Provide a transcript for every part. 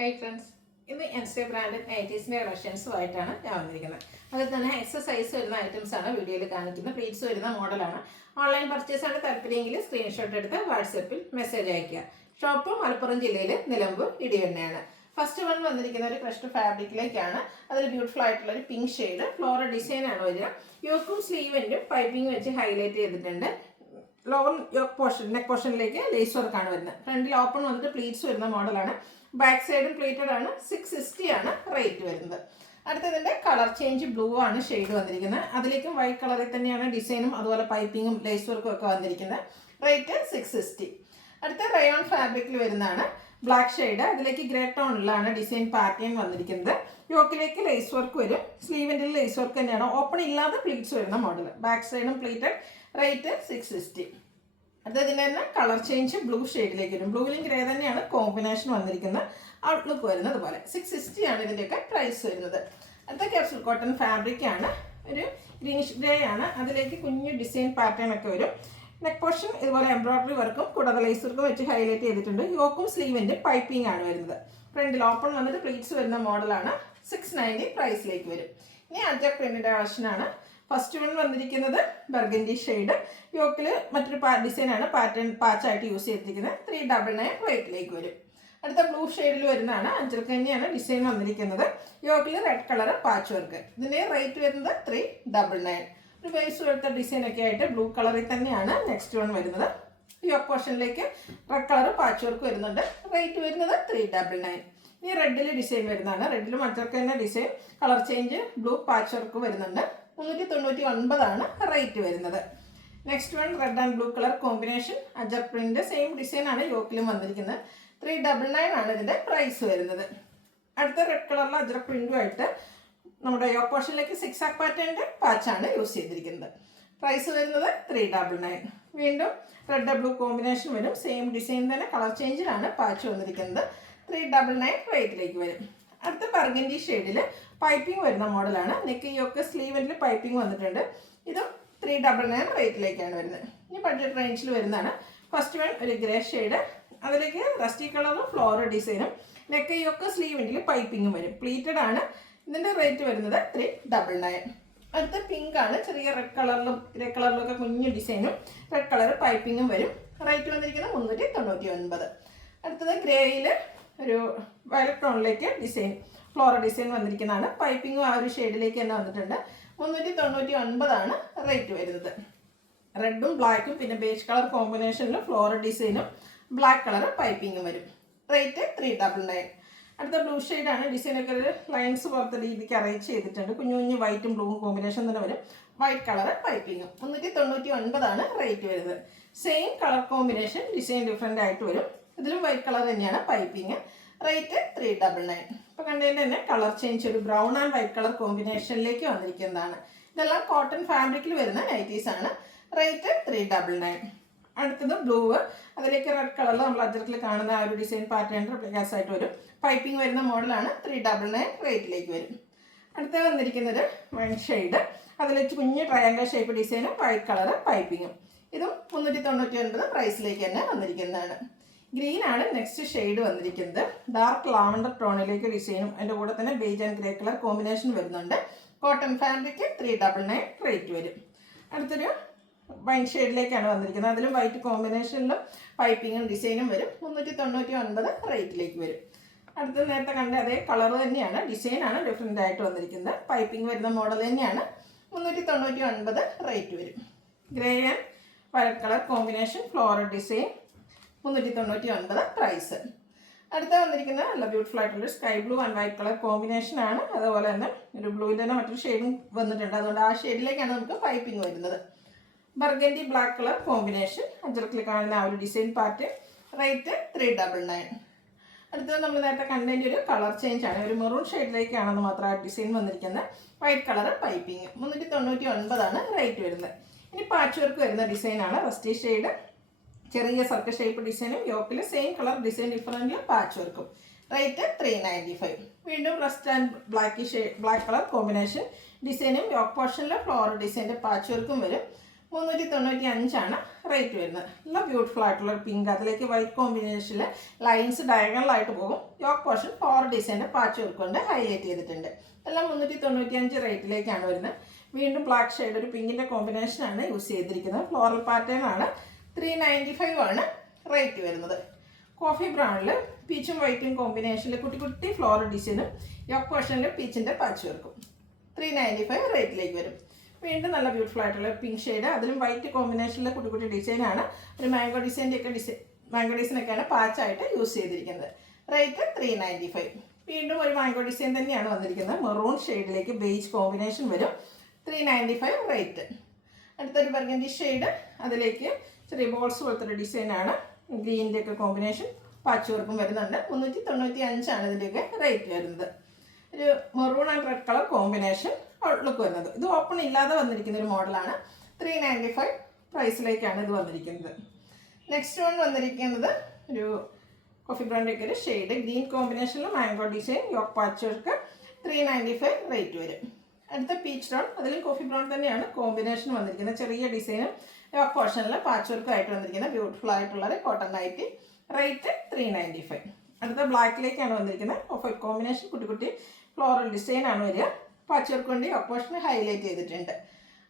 Hi friends, ഇന്ന് എൻസെ brand നൈറ്റീസിൻ്റെ കളക്ഷൻസുമായിട്ടാണ് ഞാൻ വന്നിരിക്കുന്നത്. അതിൽ തന്നെ എക്സസൈസ് വരുന്ന ഐറ്റംസ് ആണ് വീഡിയോയിൽ കാണിക്കുന്നത്. പ്ലീറ്റ്സ് വരുന്ന മോഡലാണ്. ഓൺലൈൻ പർച്ചേസ് ആണ് താല്പര്യമെങ്കിൽ സ്ക്രീൻഷോട്ട് എടുത്ത് വാട്സപ്പിൽ മെസ്സേജ് അയയ്ക്കുക. ഷോപ്പ് മലപ്പുറം ജില്ലയിൽ നിലമ്പൂർ ഇടിവണ്ണയാണ്. ഫസ്റ്റ് വൺ വന്നിരിക്കുന്ന ഒരു ക്രഷ്ഡ് ഫാബ്രിക്കിലേക്കാണ്. അതിൽ ബ്യൂട്ടിഫുൾ ആയിട്ടുള്ള ഒരു പിങ്ക് ഷെയ്ഡ് ഫ്ലോറൽ ഡിസൈൻ ആണ് വരിക. യോക്കും സ്ലീവൻറ്റും പൈപ്പിംഗ് വെച്ച് ഹൈലൈറ്റ് ചെയ്തിട്ടുണ്ട്. ലോവർ യോക്ക് പോർഷൻ നെക്ക് പോർഷനിലേക്ക് ലേസ് വർക്കാണ് വരുന്നത്. ഫ്രണ്ടിൽ ഓപ്പൺ വന്നിട്ട് പ്ലീറ്റ്സ് വരുന്ന മോഡലാണ്. ബാക്ക് സൈഡും പ്ലേറ്റഡ് ആണ്. 660 ആണ് റേറ്റ് വരുന്നത്. അടുത്തതിൻ്റെ കളർ ചേഞ്ച് ബ്ലൂ ആണ് ഷെയ്ഡ് വന്നിരിക്കുന്നത്. അതിലേക്കും വൈറ്റ് കളറിൽ തന്നെയാണ് ഡിസൈനും അതുപോലെ പൈപ്പിങ്ങും ലേസ് വർക്കും ഒക്കെ വന്നിരിക്കുന്നത്. റേറ്റ് 660. അടുത്ത റയോൺ ഫാബ്രിക്കിൽ വരുന്നതാണ് ബ്ലാക്ക് ഷെയ്ഡ്. അതിലേക്ക് ഗ്രേ ടോണിലാണ് ഡിസൈൻ പാറ്റേൺ വന്നിരിക്കുന്നത്. യോക്കിലേക്ക് ലേസ് വർക്ക് വരും. സ്ലീവിൻ്റെ ലേസ് വർക്ക് തന്നെയാണ്. ഓപ്പൺ ഇല്ലാതെ പ്ലീറ്റ്സ് വരുന്ന മോഡൽ. ബാക്ക് സൈഡും പ്ലേറ്റഡ്. റേറ്റ് 660. അതിൻ്റെ തന്നെ കളർ ചേഞ്ച് ബ്ലൂ ഷെയ്ഡിലേക്ക് വരും. ബ്ലൂവിലും ഗ്രേ തന്നെയാണ് കോമ്പിനേഷൻ വന്നിരിക്കുന്നത്. ഔട്ട്ലുക്ക് വരുന്നത് പോലെ 660 ആണ് ഇതിൻ്റെയൊക്കെ പ്രൈസ് വരുന്നത്. അടുത്ത ക്യാപ്സൂൾ കോട്ടൺ ഫാബ്രിക് ആണ്. ഒരു ഗ്രീനിഷ് ഗ്രേ ആണ്. അതിലേക്ക് കുഞ്ഞു ഡിസൈൻ പാറ്റേൺ ഒക്കെ വരും. നെക്ക് പോർഷൻ ഇതുപോലെ എംബ്രോയിഡറി വർക്കും കൂടാതെ ലേസ് വർക്കും വെച്ച് ഹൈലൈറ്റ് ചെയ്തിട്ടുണ്ട്. യോക്കും സ്ലീവിൻ്റെ പൈപ്പിംഗ് ആണ് വരുന്നത്. ഫ്രണ്ടിൽ ഓപ്പൺ വന്നിട്ട് പ്ലീറ്റ്സ് വരുന്ന മോഡലാണ്. 690 പ്രൈസിലേക്ക് വരും. ഇനി അജക് പ്രിന്റിൻ്റെ കളക്ഷനാണ്. ഫസ്റ്റ് വൺ വന്നിരിക്കുന്നത് ബർഗൻഡി ഷെയ്ഡ്. യോക്കിൽ മറ്റൊരു ഡിസൈനാണ് പാറ്റേൺ പാച്ചായിട്ട് യൂസ് ചെയ്തിരിക്കുന്നത്. 399 റേറ്റിലേക്ക് വരും. അടുത്ത ബ്ലൂ ഷെയ്ഡിൽ വരുന്നതാണ്. അഞ്ചൽ തന്നെയാണ് ഡിസൈൻ വന്നിരിക്കുന്നത്. യോക്കിൽ റെഡ് കളർ പാച്ച് വർക്ക്. ഇതിൻ്റെ റേറ്റ് വരുന്നത് 399. ഒരു ബേസ് എടുത്ത ഡിസൈനൊക്കെ ആയിട്ട് ബ്ലൂ കളറിൽ തന്നെയാണ് നെക്സ്റ്റ് വൺ വരുന്നത്. യോക്ക് പോർഷനിലേക്ക് റെഡ് കളർ പാച്ച് വർക്ക് വരുന്നുണ്ട്. റേറ്റ് വരുന്നത് 399. ഇനി റെഡിൽ ഡിസൈൻ വരുന്നതാണ്. റെഡിൽ മറ്റൊക്കെ തന്നെ design colour change blue patch work വരുന്നുണ്ട്. 399 ആണ് റേറ്റ് വരുന്നത്. Next one red and blue colour combination Ajrakh print. Same design ആണ് യോക്കിലും വന്നിരിക്കുന്നത്. 399 ആണ് ഇതിൻ്റെ പ്രൈസ് വരുന്നത്. അടുത്ത റെഡ് കളറിൽ അജർ പ്രിന്റുമായിട്ട് നമ്മുടെ യോക്ക് പോർഷനിലേക്ക് 6 ആക്ക് പാറ്റേണിൻ്റെ പാച്ചാണ് യൂസ് ചെയ്തിരിക്കുന്നത്. പ്രൈസ് വരുന്നത് 399. വീണ്ടും റെഡ് ബ്ലൂ കോമ്പിനേഷൻ വരും. സെയിം ഡിസൈൻ തന്നെ കളർ ചേഞ്ചിലാണ് പാച്ച് വന്നിരിക്കുന്നത്. 399 റേറ്റിലേക്ക് വരും. അടുത്ത ബർഗൻഡി ഷെയ്ഡിൽ പൈപ്പിംഗ് വരുന്ന മോഡലാണ്. നെക്ക് യോക്ക് സ്ലീവിൽ പൈപ്പിംഗ് വന്നിട്ടുണ്ട്. ഇതും 399 റേറ്റിലേക്കാണ് വരുന്നത്. ഇനി ബഡ്ജറ്റ് റേഞ്ചിൽ വരുന്നതാണ്. ഫസ്റ്റ് വൺ ഒരു ഗ്രേ ഷെയ്ഡ്. അതിലേക്ക് റസ്റ്റി കളറും ഫ്ലോറൽ ഡിസൈനും നെക്ക് യോക്ക് സ്ലീവിൽ പൈപ്പിങ്ങും വരും. പ്ലീറ്റഡ് ആണ്. ഇതിൻ്റെ റേറ്റ് വരുന്നത് 399. അടുത്ത പിങ്ക് ആണ്. ചെറിയ റെഡ് കളറിലും ഗ്രേ കളറിലും ഒക്കെ കുഞ്ഞു ഡിസൈനും റെഡ് കളർ പൈപ്പിങ്ങും വരും. റേറ്റ് വന്നിരിക്കുന്നത് 399. അടുത്തത് ഗ്രേയിൽ ഒരു വയലറ്റ് ടോണിലേക്ക് ഡിസൈൻ ഫ്ലോറൽ ഡിസൈൻ വന്നിരിക്കുന്നതാണ്. പൈപ്പിങ്ങും ആ ഒരു ഷെയ്ഡിലേക്ക് തന്നെ വന്നിട്ടുണ്ട്. 399 ആണ് റേറ്റ് വരുന്നത്. റെഡും ബ്ലാക്കും പിന്നെ ബേജ് കളർ കോമ്പിനേഷനിലും ഫ്ലോറൽ ഡിസൈനും ബ്ലാക്ക് കളർ പൈപ്പിങ്ങും വരും. റേറ്റ് 399. അടുത്ത ബ്ലൂ ഷെയ്ഡാണ്. ഡിസൈനൊക്കെ ഒരു ലൈൻസ് പോലത്തെ രീതിക്ക് അറേഞ്ച് ചെയ്തിട്ടുണ്ട്. കുഞ്ഞു കുഞ്ഞു വൈറ്റും ബ്ലൂവും കോമ്പിനേഷൻ തന്നെ വരും. White colour പൈപ്പിങ്ങും. 399 ആണ് റേറ്റ് വരുന്നത്. Same colour combination design different ആയിട്ട് വരും. ഇതിലും വൈറ്റ് കളർ തന്നെയാണ് പൈപ്പിങ്. റേറ്റ് 399. ഇപ്പോൾ കണ്ടതിൻ്റെ തന്നെ കളർ ചേഞ്ച് ഒരു ബ്രൗൺ ആൻഡ് വൈറ്റ് കളർ കോമ്പിനേഷനിലേക്ക് വന്നിരിക്കുന്നതാണ്. ഇതെല്ലാം കോട്ടൺ ഫാബ്രിക്കിൽ വരുന്ന നൈറ്റീസ് ആണ്. റേറ്റ് 399. അടുത്തത് ബ്ലൂ. അതിലേക്ക് റെഡ് കളറിൽ നമ്മൾ അജർക്കിൽ കാണുന്ന ആ ഒരു ഡിസൈൻ പാറ്റേൺ റിപ്ലിക്കാസ് ആയിട്ട് വരും. പൈപ്പിംഗ് വരുന്ന മോഡലാണ്. 399 റേറ്റിലേക്ക് വരും. അടുത്ത വന്നിരിക്കുന്നത് വൈൻ ഷെയ്ഡ്. അതിലേക്ക് കുഞ്ഞ് ട്രയാങ്കിൾ ഷേപ്പ് ഡിസൈനും വൈറ്റ് കളർ പൈപ്പിങ്ങും. ഇതും 399 പ്രൈസിലേക്ക് തന്നെ വന്നിരിക്കുന്നതാണ്. ഗ്രീൻ ആണ് നെക്സ്റ്റ് ഷെയ്ഡ് വന്നിരിക്കുന്നത്. ഡാർക്ക് ലാവണ്ടർ ടോണിലേക്ക് ഡിസൈനും അതിൻ്റെ കൂടെ തന്നെ beige and grey colour combination വരുന്നുണ്ട്. കോട്ടൺ ഫാബ്രിക് 399 റേറ്റ് വരും. അടുത്തൊരു വൈൻ ഷെയ്ഡിലേക്കാണ് വന്നിരിക്കുന്നത്. അതിലും വൈറ്റ് കോമ്പിനേഷനിലും പൈപ്പിങ്ങും ഡിസൈനും വരും. 399 റേറ്റിലേക്ക് വരും. അടുത്ത നേരത്തെ കണ്ട അതേ കളർ തന്നെയാണ്. ഡിസൈനാണ് ഡിഫറെൻ്റ് ആയിട്ട് വന്നിരിക്കുന്നത്. പൈപ്പിംഗ് വരുന്ന മോഡൽ തന്നെയാണ്. 399 റേറ്റ് വരും. Grey and white colour combination floral design. 399 price. അടുത്ത വന്നിരിക്കുന്നത് നല്ല ബ്യൂട്ടിഫുൾ ആയിട്ടുള്ള sky blue and white colour combination ആണ്. അതുപോലെ തന്നെ ഒരു ബ്ലൂവിൻ്റെ തന്നെ മറ്റൊരു ഷെയ്ഡും വന്നിട്ടുണ്ട്. അതുകൊണ്ട് ആ ഷെയ്ഡിലേക്കാണ് നമുക്ക് പൈപ്പിംഗ് വരുന്നത്. ബർഗൻഡി ബ്ലാക്ക് കളർ കോമ്പിനേഷൻ അജർക്കിൽ കാണുന്ന ആ ഒരു ഡിസൈൻ പാർട്ട്. റേറ്റ് 399. അടുത്തത് നമ്മൾ നേരത്തെ കണ്ടതിൻ്റെ ഒരു കളർ ചേഞ്ച് ആണ്. ഒരു മെറൂൺ ഷെയ്ഡിലേക്കാണെന്ന് മാത്രം ആ ഡിസൈൻ വന്നിരിക്കുന്നത്. White colour piping. 399 ആണ് റേറ്റ് വരുന്നത്. ഇനി പാച്ച് വർക്ക് വരുന്ന ഡിസൈനാണ്. Rusty shade. ചെറിയ സർക്കിൾ ഷേപ്പ് ഡിസൈനും യോക്കിൽ സെയിം കളർ ഡിസൈൻ ഡിഫറൻറ്റിൽ പാച്ച് വർക്കും. റേറ്റ് 395. വീണ്ടും rest and black colour combination ഡിസൈനും യോക്ക് പോർഷനിൽ ഫ്ലോറൽ ഡിസൈൻ്റെ പാച്ച് വർക്കും വരും. 395 റേറ്റ് വരുന്നത്. നല്ല ബ്യൂട്ടിഫുൾ ആയിട്ടുള്ള പിങ്ക്, അതിലേക്ക് വൈറ്റ് കോമ്പിനേഷനിൽ ലൈൻസ് ഡയഗണലായിട്ട് പോകും. യോക്ക് പോർഷൻ ഫ്ലോറൽ ഡിസൈൻ്റെ പാച്ച് വർക്ക് കൊണ്ട് ഹൈലൈറ്റ് ചെയ്തിട്ടുണ്ട്. എല്ലാം 395 റേറ്റിലേക്കാണ് വരുന്നത്. വീണ്ടും ബ്ലാക്ക് ഷെയ്ഡ് ഒരു പിങ്കിൻ്റെ കോമ്പിനേഷനാണ് യൂസ് ചെയ്തിരിക്കുന്നത്. ഫ്ലോറൽ പാറ്റേൺ ആണ്. 395 ആണ് റേറ്റ് വരുന്നത്. കോഫി ബ്രൗണിൽ പീച്ചും വൈറ്റും കോമ്പിനേഷനിൽ കുട്ടി കുട്ടി ഫ്ലോറൽ ഡിസൈനും യോക്ക് പോർഷനിൽ പീച്ചിൻ്റെ പാച്ച് വർക്കും 395 റേറ്റിലേക്ക് വരും. വീണ്ടും നല്ല ബ്യൂട്ടിഫുൾ ആയിട്ടുള്ള പിങ്ക് ഷെയ്ഡ്, അതിലും വൈറ്റ് കോമ്പിനേഷനിലെ കുട്ടി കുട്ടി ഡിസൈനാണ്. ഒരു മാംഗോ ഡിസൈനൊക്കെയാണ് പാച്ചായിട്ട് യൂസ് ചെയ്തിരിക്കുന്നത്. റേറ്റ് 395. വീണ്ടും ഒരു മാംഗോ ഡിസൈൻ തന്നെയാണ് വന്നിരിക്കുന്നത്. മെറൂൺ ഷെയ്ഡിലേക്ക് ബേജ് കോമ്പിനേഷൻ വരും. 395 റേറ്റ്. അടുത്തൊരു ബർഗൻഡി ഷെയ്ഡ്, അതിലേക്ക് ചെറിയ ബോൾസ് പോലത്തെ ഒരു ഡിസൈനാണ്. ഗ്രീനിൻ്റെ ഒക്കെ കോമ്പിനേഷൻ പാച്ച് വർക്കും വരുന്നുണ്ട്. 395 ഇതിൻ്റെയൊക്കെ റേറ്റ് വരുന്നത്. ഒരു maroon and red colour combination outlook വരുന്നത്. ഇത് ഓപ്പൺ ഇല്ലാതെ വന്നിരിക്കുന്ന ഒരു മോഡലാണ്. 395 പ്രൈസിലേക്കാണ് ഇത് വന്നിരിക്കുന്നത്. നെക്സ്റ്റ് വൺ വന്നിരിക്കുന്നത് ഒരു കോഫി ബ്രൗണിൻ്റെ ഒരു ഷെയ്ഡ്, ഗ്രീൻ കോമ്പിനേഷനിൽ mango design yoke patch work 395 rate വരും. അടുത്ത പീച്ച് ബ്രൗൺ, അതിലും കോഫി ബ്രൗൺ തന്നെയാണ് കോമ്പിനേഷൻ വന്നിരിക്കുന്നത്. ചെറിയ ഡിസൈനും യോക്ക് പോർഷനിൽ പാച്ച് വർക്ക് ആയിട്ട് വന്നിരിക്കുന്ന ബ്യൂട്ടിഫുൾ ആയിട്ടുള്ളത് കോട്ടൺ നൈറ്റി. റേറ്റ് 395. അടുത്ത ബ്ലാക്കിലേക്കാണ് വന്നിരിക്കുന്നത്. ഓഫ് വൈറ്റ് കോമ്പിനേഷൻ കുട്ടി കുട്ടി ഫ്ലോറൽ ഡിസൈനാണ് വരിക. പാച്ച് വർക്ക് കൊണ്ട് യോക്ക് പോർഷൻ ഹൈലൈറ്റ് ചെയ്തിട്ടുണ്ട്.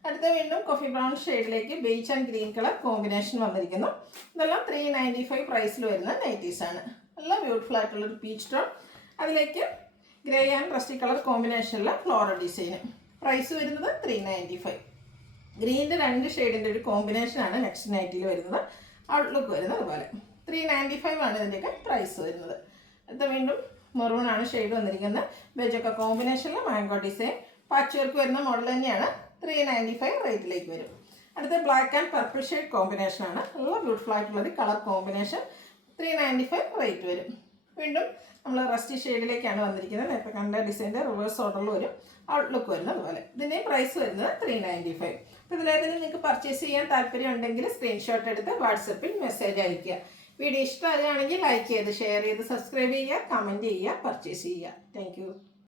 അടുത്ത വീണ്ടും കോഫി ബ്രൗൺ ഷെയ്ഡിലേക്ക് beige and green colour combination വന്നിരിക്കുന്നു. ഇതെല്ലാം 395 പ്രൈസിൽ വരുന്ന നൈറ്റീസാണ്. നല്ല ബ്യൂട്ടിഫുൾ ആയിട്ടുള്ളൊരു പീച്ച് ടോൺ, അതിലേക്ക് ഗ്രേ ആൻഡ് റസ്റ്റി കളർ കോമ്പിനേഷനിലെ ഫ്ലോറൽ ഡിസൈന്. പ്രൈസ് വരുന്നത് 395. ഗ്രീനിൻ്റെ 2 ഷെയ്ഡിൻ്റെ ഒരു കോമ്പിനേഷനാണ് നെക്സ്റ്റ് നൈറ്റിൽ വരുന്നത്. ഔട്ട്ലുക്ക് വരുന്നത് അതുപോലെ 395 ആണ് ഇതിൻ്റെയൊക്കെ പ്രൈസ് വരുന്നത്. അടുത്ത വീണ്ടും മെറൂൺ ആണ് ഷെയ്ഡ് വന്നിരിക്കുന്നത്. ബേജൊക്കെ കോമ്പിനേഷനിൽ മാംഗോ ഡിസൈൻ പാച്ച് വർക്ക് വരുന്ന മോഡൽ തന്നെയാണ്. 395 റേറ്റിലേക്ക് വരും. അടുത്ത ബ്ലാക്ക് ആൻഡ് പർപ്പിൾ ഷെയ്ഡ് കോമ്പിനേഷനാണ്. നല്ല ബ്യൂട്ടിഫുൾ ആയിട്ടുള്ളൊരു കളർ കോമ്പിനേഷൻ. 395 റേറ്റ് വരും. വീണ്ടും നമ്മൾ റസ്റ്റി ഷെയ്ഡിലേക്കാണ് വന്നിരിക്കുന്നത്. നേരത്തെ കണ്ട ഡിസൈൻ്റെ റിവേഴ്സ് ഓർഡറിൽ വരും. ഔട്ട്ലുക്ക് വരുന്നത് അതുപോലെ. ഇതിൻ്റെയും പ്രൈസ് വരുന്നത് 395. അപ്പോൾ ഇതിലേതെങ്കിലും നിങ്ങൾക്ക് പർച്ചേസ് ചെയ്യാൻ താല്പര്യം ഉണ്ടെങ്കിൽ സ്ക്രീൻഷോട്ട് എടുത്ത് വാട്സപ്പിൽ മെസ്സേജ് അയയ്ക്കുക. വീഡിയോ ഇഷ്ടമാകുകയാണെങ്കിൽ ലൈക്ക് ചെയ്ത് ഷെയർ ചെയ്ത് സബ്സ്ക്രൈബ് ചെയ്യുക, കമൻറ്റ് ചെയ്യുക, പർച്ചേസ് ചെയ്യുക. താങ്ക്